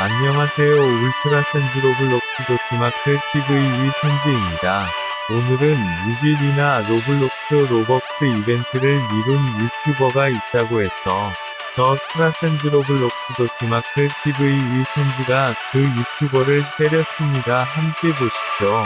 안녕하세요 울트라 센즈 로블록스 도티마크 TV의 센즈입니다. 오늘은 6일이나 로블록스 로벅스 이벤트를 미룬 유튜버가 있다고 해서 저 트라센즈 로블록스 도티마크 TV의 센즈가 그 유튜버를 때렸습니다. 함께 보시죠.